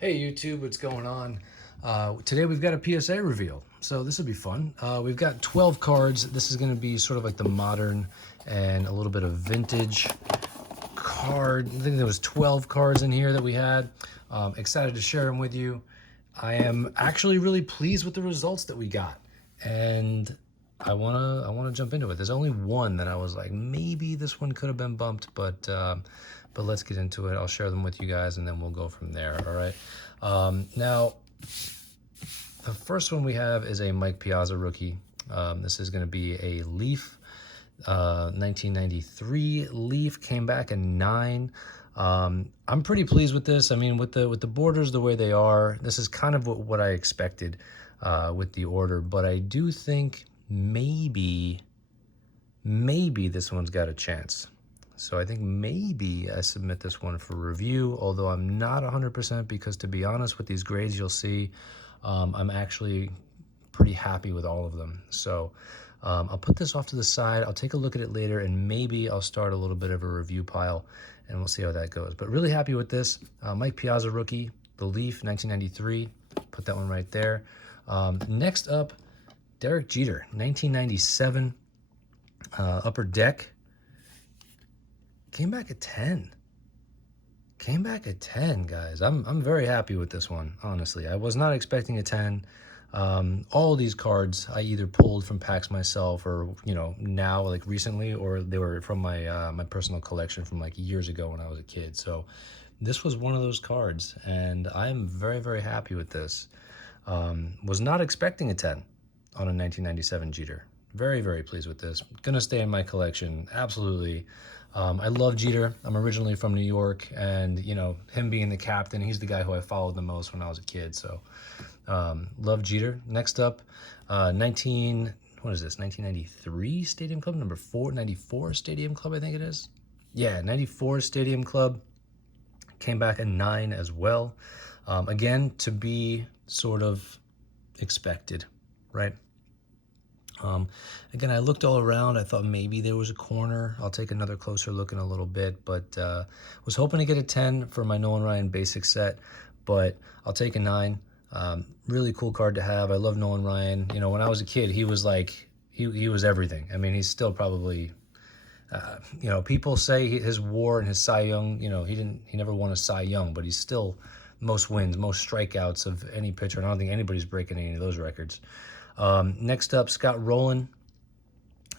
Hey YouTube, what's going on? Today we've got a PSA reveal, so this will be fun. We've got 12 cards. This is going to be sort of like the modern and a little bit of vintage card. I think there was 12 cards in here that we had. Excited to share them with you. I am actually really pleased with the results that we got, and I wanna jump into it. There's only one that I was like, maybe this one could have been bumped, but let's get into it. I'll share them with you guys, and then we'll go from there. All right. Now, the first one we have is a Mike Piazza rookie. This is going to be a Leaf, 1993 Leaf. Came back a 9. I'm pretty pleased with this. I mean, with the borders the way they are, this is kind of what I expected with the order. But I do think maybe this one's got a chance. So I think maybe I submit this one for review, although I'm not 100% because, to be honest, with these grades you'll see, I'm actually pretty happy with all of them. So I'll put this off to the side. I'll take a look at it later, and maybe I'll start a little bit of a review pile, and we'll see how that goes. But really happy with this. Mike Piazza rookie, the Leaf, 1993. Put that one right there. Next up, Derek Jeter, 1997, Upper Deck. Came back at 10. Came back at 10, guys. I'm very happy with this one, honestly. I was not expecting a 10. All of these cards I either pulled from packs myself, or now, like recently, or they were from my my personal collection from like years ago when I was a kid. So this was one of those cards, and I'm very, very happy with this. Was not expecting a 10 on a 1997 Jeter. Very, very pleased with this. Gonna stay in my collection, absolutely. I love Jeter. I'm originally from New York, and him being the captain, he's the guy who I followed the most when I was a kid. So love Jeter. Next up, what is this? 1993 Stadium Club, number 4, 94 Stadium Club, I think it is. Yeah, 94 Stadium Club. Came back a 9 as well. Again, to be sort of expected, right? Again, I looked all around. I thought maybe there was a corner. I'll take another closer look in a little bit, but was hoping to get a 10 for my Nolan Ryan basic set, but I'll take a 9. Really cool card to have. I love Nolan Ryan. When I was a kid, he was like, he was everything. I mean, he's still probably, people say his WAR and his Cy Young, he never won a Cy Young, but he's still most wins, most strikeouts of any pitcher. And I don't think anybody's breaking any of those records. Next up, Scott Rowland.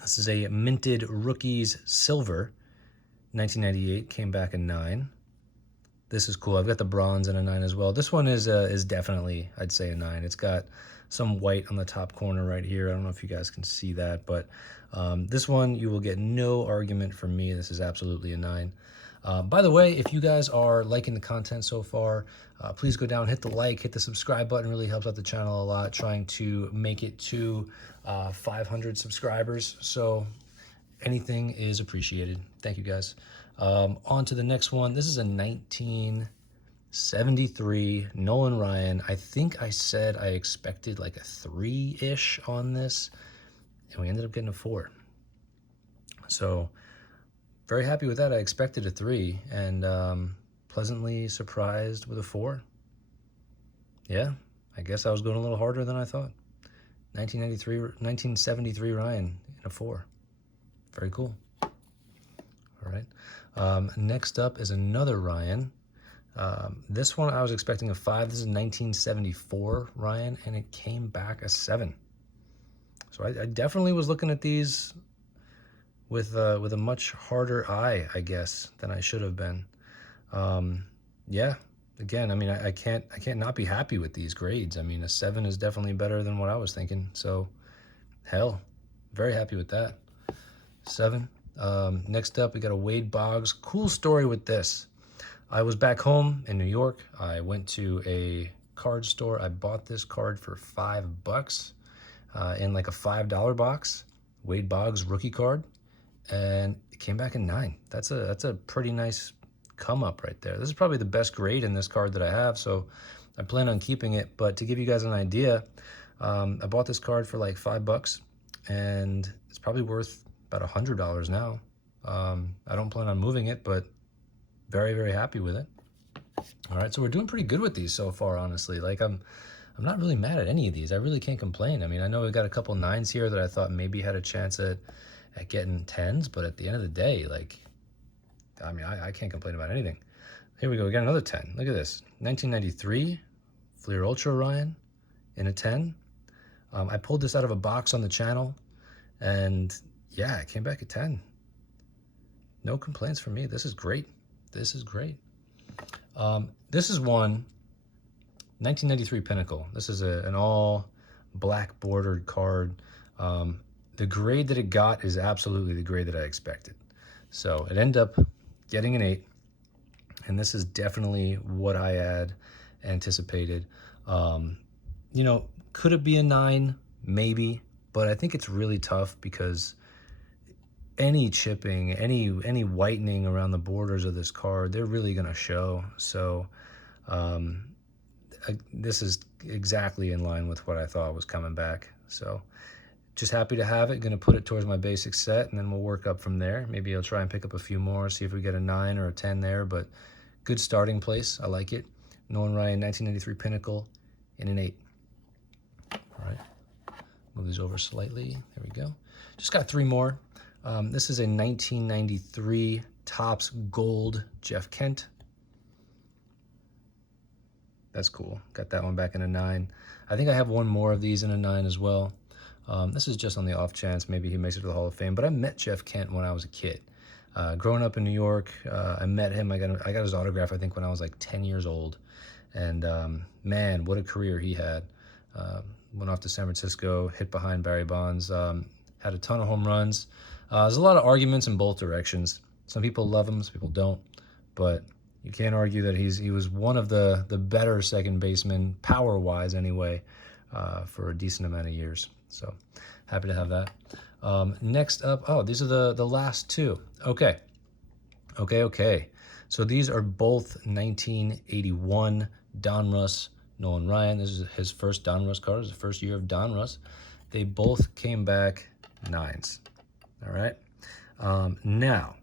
This is a minted rookies silver, 1998. Came back a 9. This is cool. I've got the bronze and a 9 as well. This one is definitely, I'd say, a 9. It's got some white on the top corner right here. I don't know if you guys can see that, but this one you will get no argument from me. This is absolutely a 9. By the way, if you guys are liking the content so far, please go down, hit the like, hit the subscribe button. Really helps out the channel a lot, trying to make it to 500 subscribers. So anything is appreciated. Thank you, guys. On to the next one. This is a 1973 Nolan Ryan. I think I said I expected like a 3-ish on this, and we ended up getting a 4. So very happy with that. I expected a 3, and pleasantly surprised with a 4. Yeah, I guess I was going a little harder than I thought. 1973 Ryan in a 4. Very cool. All right. Next up is another Ryan. This one I was expecting a 5. This is 1974 Ryan, and it came back a 7. So I definitely was looking at these with a much harder eye, I guess, than I should have been. Yeah, again, I mean, I can't not be happy with these grades. I mean, a 7 is definitely better than what I was thinking. So, hell, very happy with that. 7. Next up, we got a Wade Boggs. Cool story with this. I was back home in New York. I went to a card store. I bought this card for $5 in like a $5 box. Wade Boggs rookie card. And it came back a 9. That's a pretty nice come up right there. This is probably the best grade in this card that I have, so I plan on keeping it. But to give you guys an idea, I bought this card for like $5, and it's probably worth about $100 now. I don't plan on moving it, but very, very happy with it. All right, so we're doing pretty good with these so far, honestly. Like I'm not really mad at any of these. I really can't complain. I mean, I know we got a couple 9s here that I thought maybe had a chance at getting 10s, but at the end of the day, like, I mean, I can't complain about anything. Here we go, we got another 10. Look at this, 1993 Fleer Ultra Ryan in a 10. I pulled this out of a box on the channel, and yeah, it came back at 10. No complaints from me. This is great. This is great. This is one 1993 Pinnacle. This is an all black bordered card. The grade that it got is absolutely the grade that I expected. So it ended up getting an 8, and this is definitely what I had anticipated. You know, could it be a 9? Maybe, but I think it's really tough because any chipping, any whitening around the borders of this card, they're really gonna show. So this is exactly in line with what I thought was coming back. So just happy to have it. Gonna put it towards my basic set, and then we'll work up from there. Maybe I'll try and pick up a few more, see if we get a 9 or a 10 there, but good starting place. I like it. Nolan Ryan 1993 Pinnacle in an 8. All right, move these over slightly. There we go. Just got 3 more. This is a 1993 Topps Gold Jeff Kent. That's cool. Got that one back in a 9. I think I have one more of these in a 9 as well. This is just on the off chance maybe he makes it to the Hall of Fame. But I met Jeff Kent when I was a kid. Growing up in New York, I met him. I got his autograph, I think, when I was like 10 years old. And man, what a career he had. Went off to San Francisco, hit behind Barry Bonds, had a ton of home runs. There's a lot of arguments in both directions. Some people love him, some people don't. But you can't argue that he was one of the better second basemen, power-wise anyway, for a decent amount of years. So happy to have that. Next up, oh, these are the last 2. Okay. So these are both 1981 Donruss Nolan Ryan. This is his first Donruss card. It was the first year of Donruss. They both came back 9s. All right. Now,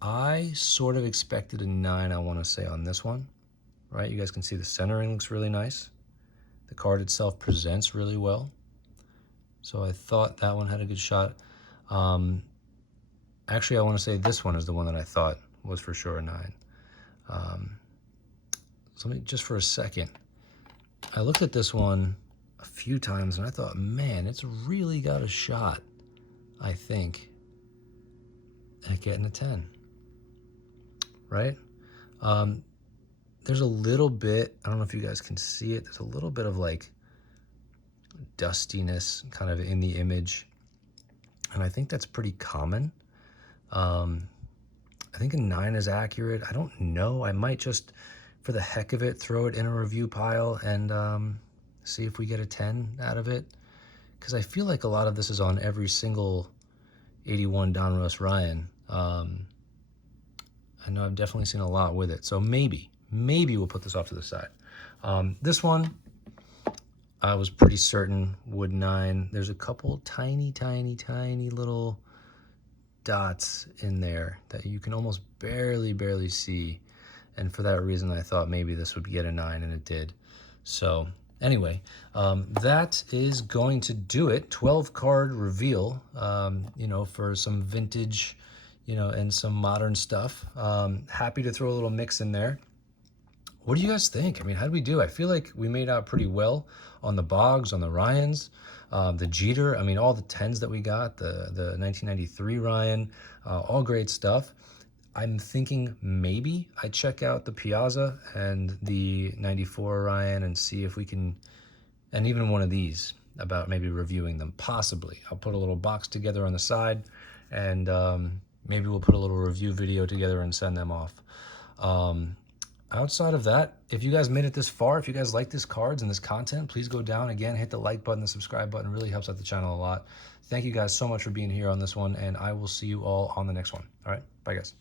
I sort of expected a 9, I want to say, on this one. Right? You guys can see the centering looks really nice. The card itself presents really well. So I thought that one had a good shot. Actually, I want to say this one is the one that I thought was for sure a 9. So let me, just for a second, I looked at this one a few times and I thought, man, it's really got a shot, I think, at getting a 10, right? There's a little bit, I don't know if you guys can see it, there's a little bit of like dustiness kind of in the image. And I think that's pretty common. I think a 9 is accurate. I don't know. I might just, for the heck of it, throw it in a review pile and see if we get a 10 out of it. Because I feel like a lot of this is on every single 81 Donruss Ryan. I know I've definitely seen a lot with it. So maybe we'll put this off to the side. This one, I was pretty certain would 9. There's a couple tiny little dots in there that you can almost barely see. And for that reason, I thought maybe this would get a 9, and it did. So anyway, that is going to do it. 12 card reveal, you know, for some vintage, you know, and some modern stuff. Happy to throw a little mix in there. What do you guys think? I mean, how did we do? I feel like we made out pretty well on the Boggs, on the Ryans, the Jeter. I mean, all the 10s that we got, the 1993 Ryan, all great stuff. I'm thinking maybe I check out the Piazza and the 94 Ryan and see if we can, and even one of these, about maybe reviewing them, possibly. I'll put a little box together on the side, and maybe we'll put a little review video together and send them off. Outside of that, if you guys made it this far, if you guys like these cards and this content, please go down again, hit the like button, the subscribe button. It really helps out the channel a lot. Thank you guys so much for being here on this one, and I will see you all on the next one. All right, bye guys.